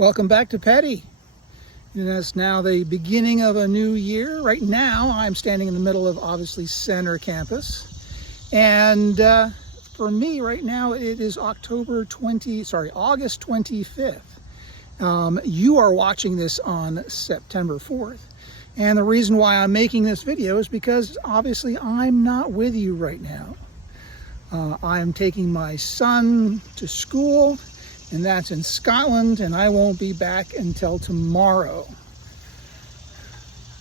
Welcome back to Petty. And it's now the beginning of a new year. Right now, I'm standing in the middle of, obviously, Center Campus. And for me, right now, it is August 25th. You are watching this on September 4th. And the reason why I'm making this video is because, obviously, I'm not with you right now. I'm taking my son to school, and that's in Scotland, and I won't be back until tomorrow.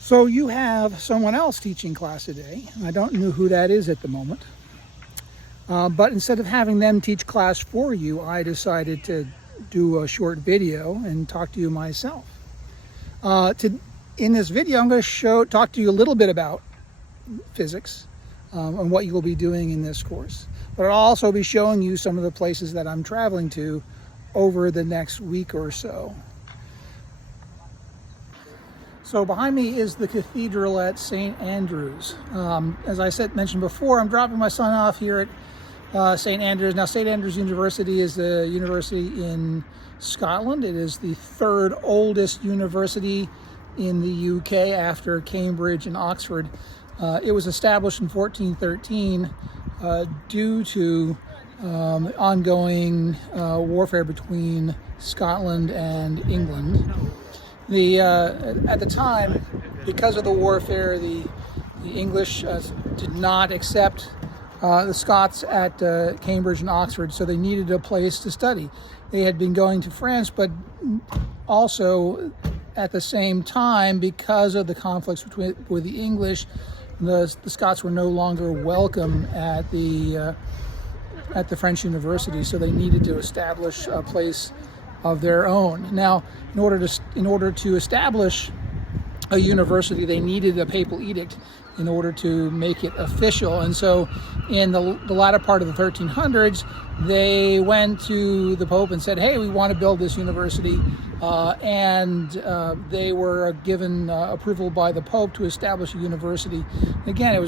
So you have someone else teaching class today. I don't know who that is at the moment. But instead of having them teach class for you, I decided to do a short video and talk to you myself. In this video, I'm going to talk to you a little bit about physics and what you will be doing in this course. But I'll also be showing you some of the places that I'm traveling to over the next week or so. So behind me is the cathedral at St. Andrews. As I mentioned before, I'm dropping my son off here at St. Andrews. Now, St. Andrews University is a university in Scotland. It is the third oldest university in the UK after Cambridge and Oxford. It was established in 1413 due to ongoing warfare between Scotland and England. At the time, because of the warfare, the English did not accept the Scots at Cambridge and Oxford, so they needed a place to study. They had been going to France, but also at the same time, because of the conflicts with the English, the Scots were no longer welcome at the French university, so they needed to establish a place of their own. Now, in order to establish a university, they needed a papal edict in order to make it official. And so, in the latter part of the 1300s, they went to the Pope and said, "Hey, we want to build this university," and they were given approval by the Pope to establish a university. Again, it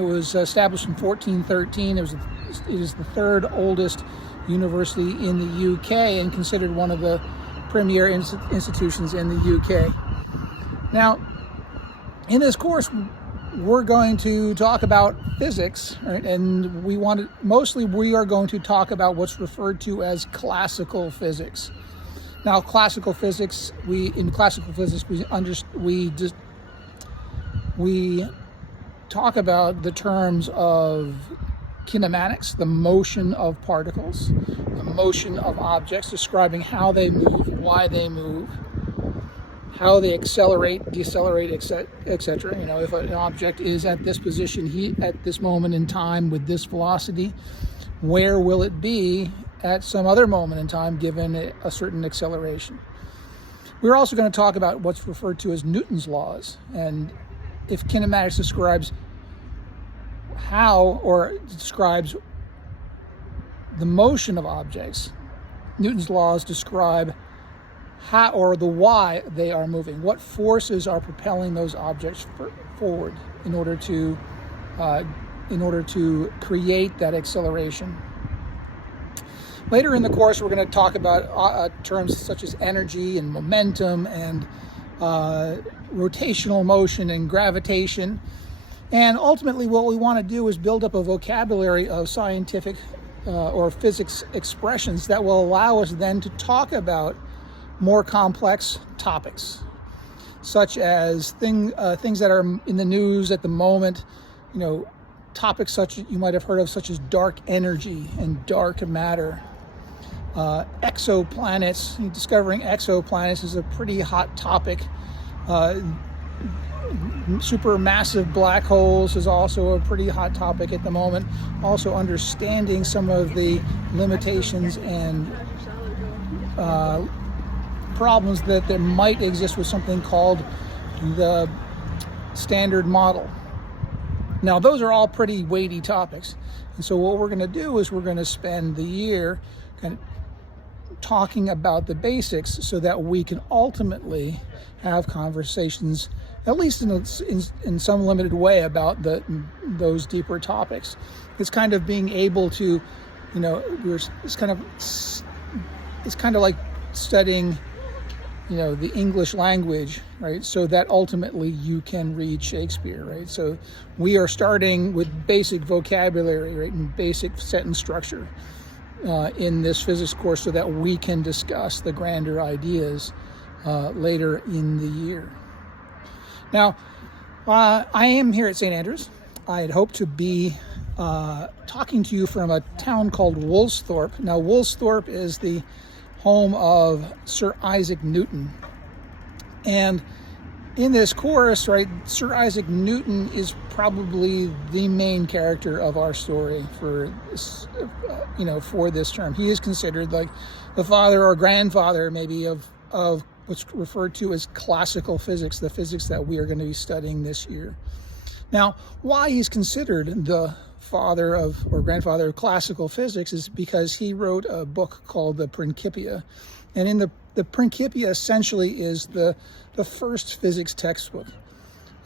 was established in 1413. It is the third oldest university in the UK and considered one of the premier institutions in the UK. Now, in this course, we're going to talk about physics, right? And we are going to talk about what's referred to as classical physics. Now, classical physics, we talk about the terms of kinematics, the motion of particles, the motion of objects, describing how they move, why they move, how they accelerate, decelerate, etc. You know, if an object is at this position, at this moment in time with this velocity, where will it be at some other moment in time given a certain acceleration? We're also going to talk about what's referred to as Newton's laws, and if kinematics describes the motion of objects, Newton's laws describe how or the why they are moving, what forces are propelling those objects forward in order to create that acceleration. Later in the course, we're going to talk about terms such as energy and momentum and rotational motion and gravitation. And ultimately, what we want to do is build up a vocabulary of scientific or physics expressions that will allow us then to talk about more complex topics, such as things that are in the news at the moment. You know, topics such you might have heard of, such as dark energy and dark matter. Exoplanets. Discovering exoplanets is a pretty hot topic. Supermassive black holes is also a pretty hot topic at the moment. Also, understanding some of the limitations and problems that there might exist with something called the Standard Model. Now, those are all pretty weighty topics. And so what we're going to do is we're going to spend the year kind of talking about the basics so that we can ultimately have conversations, at least in some limited way, about those deeper topics. It's kind of being able to, you know, it's kind of like studying the English language, right? So that ultimately you can read Shakespeare, right? So we are starting with basic vocabulary, right, and basic sentence structure in this physics course so that we can discuss the grander ideas later in the year. Now, I am here at St. Andrews. I had hoped to be talking to you from a town called Woolsthorpe. Now, Woolsthorpe is the home of Sir Isaac Newton. And in this course, right, Sir Isaac Newton is probably the main character of our story for this, for this term. He is considered like the father or grandfather, maybe, of what's referred to as classical physics, the physics that we are going to be studying this year. Now, why he's considered the father of or grandfather of classical physics is because he wrote a book called the Principia. And in the Principia essentially is the first physics textbook.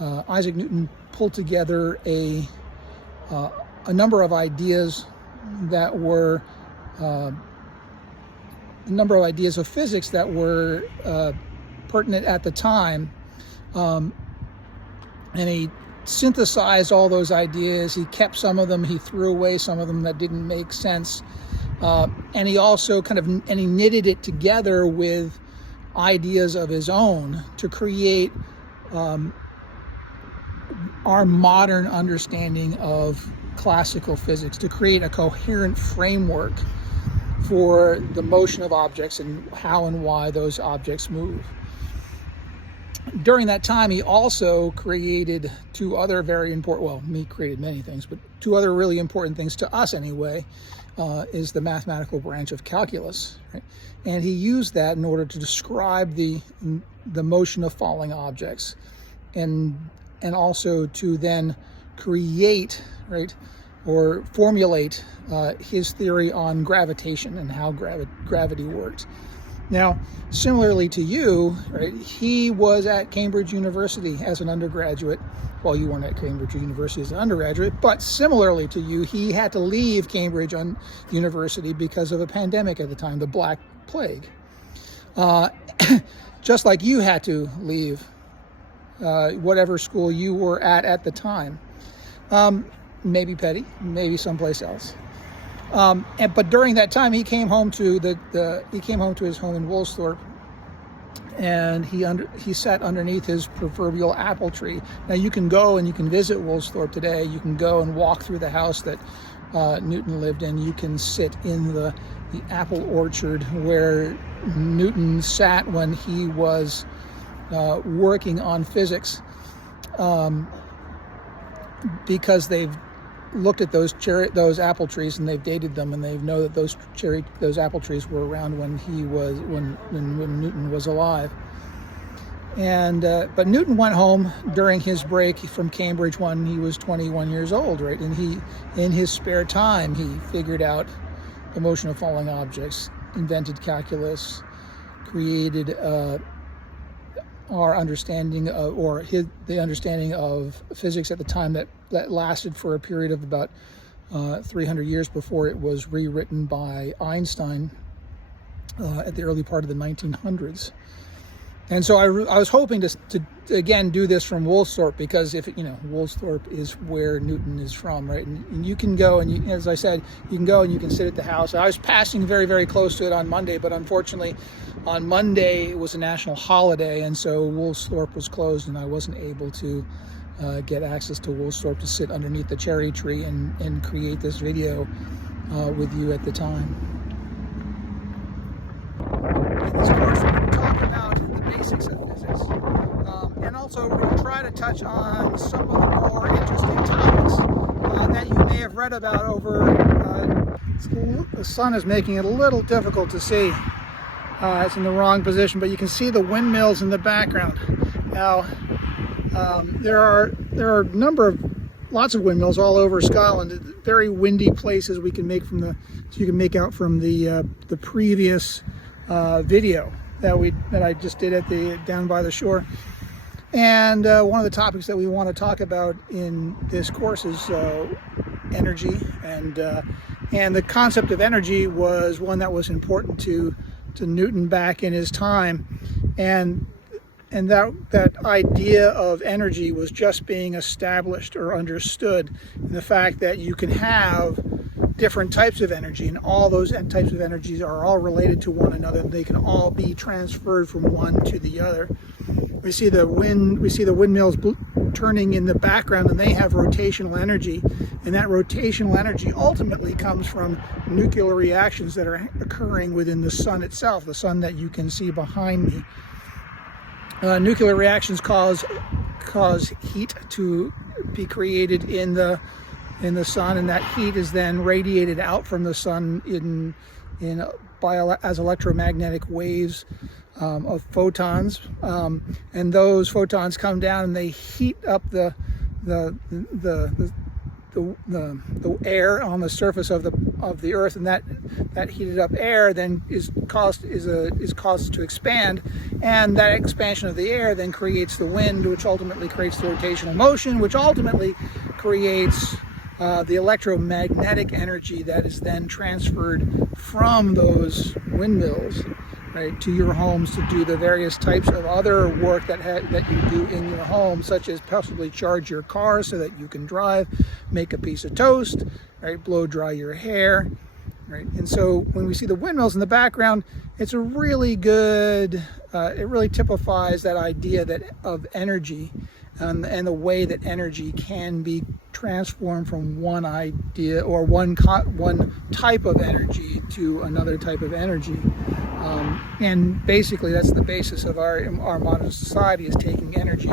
Isaac Newton pulled together a number of ideas that were a number of ideas of physics that were pertinent at the time, and he synthesized all those ideas. He kept some of them, he threw away some of them that didn't make sense, and he also he knitted it together with ideas of his own to create our modern understanding of classical physics, to create a coherent framework for the motion of objects and how and why those objects move. During that time, he also created two other very important, he created many things, but two other really important things to us anyway, is the mathematical branch of calculus, right? And he used that in order to describe the motion of falling objects, and also to then create, right, or formulate his theory on gravitation and how gravity works. Now, similarly to you, right, he was at Cambridge University as an undergraduate. Well, you weren't at Cambridge University as an undergraduate, but similarly to you, he had to leave Cambridge University because of a pandemic at the time, the Black Plague. Just like you had to leave whatever school you were at the time. Maybe Petty, maybe someplace else. But during that time, he came home to his home in Woolsthorpe, and he sat underneath his proverbial apple tree. Now you can go and you can visit Woolsthorpe today. You can go and walk through the house that Newton lived in. You can sit in the apple orchard where Newton sat when he was working on physics, because they've looked at those apple trees and they've dated them, and they know that those apple trees were around when Newton was alive. And but Newton went home during his break from Cambridge when he was 21 years old, right? And he, in his spare time, he figured out the motion of falling objects, invented calculus, created our understanding of, the understanding of physics at the time that lasted for a period of about 300 years before it was rewritten by Einstein at the early part of the 1900s. And so I was hoping to again do this from Woolsthorpe, because Woolsthorpe is where Newton is from, right? And you can go and as I said, you can go and you can sit at the house. I was passing very, very close to it on Monday, but unfortunately on Monday it was a national holiday, and so Woolsthorpe was closed, and I wasn't able to get access to Woolsthorpe to sit underneath the cherry tree and create this video with you at the time. In this course, we're going to talk about the basics of physics, and also we're going to try to touch on some of the more interesting topics that you may have read about over. The sun is making it a little difficult to see. It's in the wrong position, but you can see the windmills in the background. Now, there are lots of windmills all over Scotland. Very windy places we can make so you can make out from the previous video that I just did down by the shore. And one of the topics that we want to talk about in this course is energy, and the concept of energy was one that was important to Newton back in his time. and that idea of energy was just being established or understood, and the fact that you can have different types of energy, and all those types of energies are all related to one another, and they can all be transferred from one to the other. We see the windmills turning in the background, and they have rotational energy, and that rotational energy ultimately comes from nuclear reactions that are occurring within the sun itself, the sun that you can see behind me. Nuclear reactions cause heat to be created in the sun, and that heat is then radiated out from the sun as electromagnetic waves of photons, and those photons come down and they heat up the air on the surface of the Earth, and that heated up air then is caused to expand, and that expansion of the air then creates the wind, which ultimately creates the rotational motion, which ultimately creates the electromagnetic energy that is then transferred from those windmills, right, to your homes to do the various types of other work that you do in your home, such as possibly charge your car so that you can drive, make a piece of toast, right, blow dry your hair, right. And so when we see the windmills in the background, it's a really good, it really typifies that idea of energy, and the way that energy can be transformed from one idea or one type of energy to another type of energy. And basically that's the basis of our modern society, is taking energy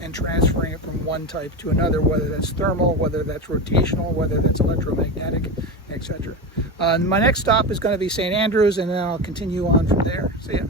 and transferring it from one type to another, whether that's thermal, whether that's rotational, whether that's electromagnetic, etc. My next stop is going to be St. Andrews, and then I'll continue on from there. See ya.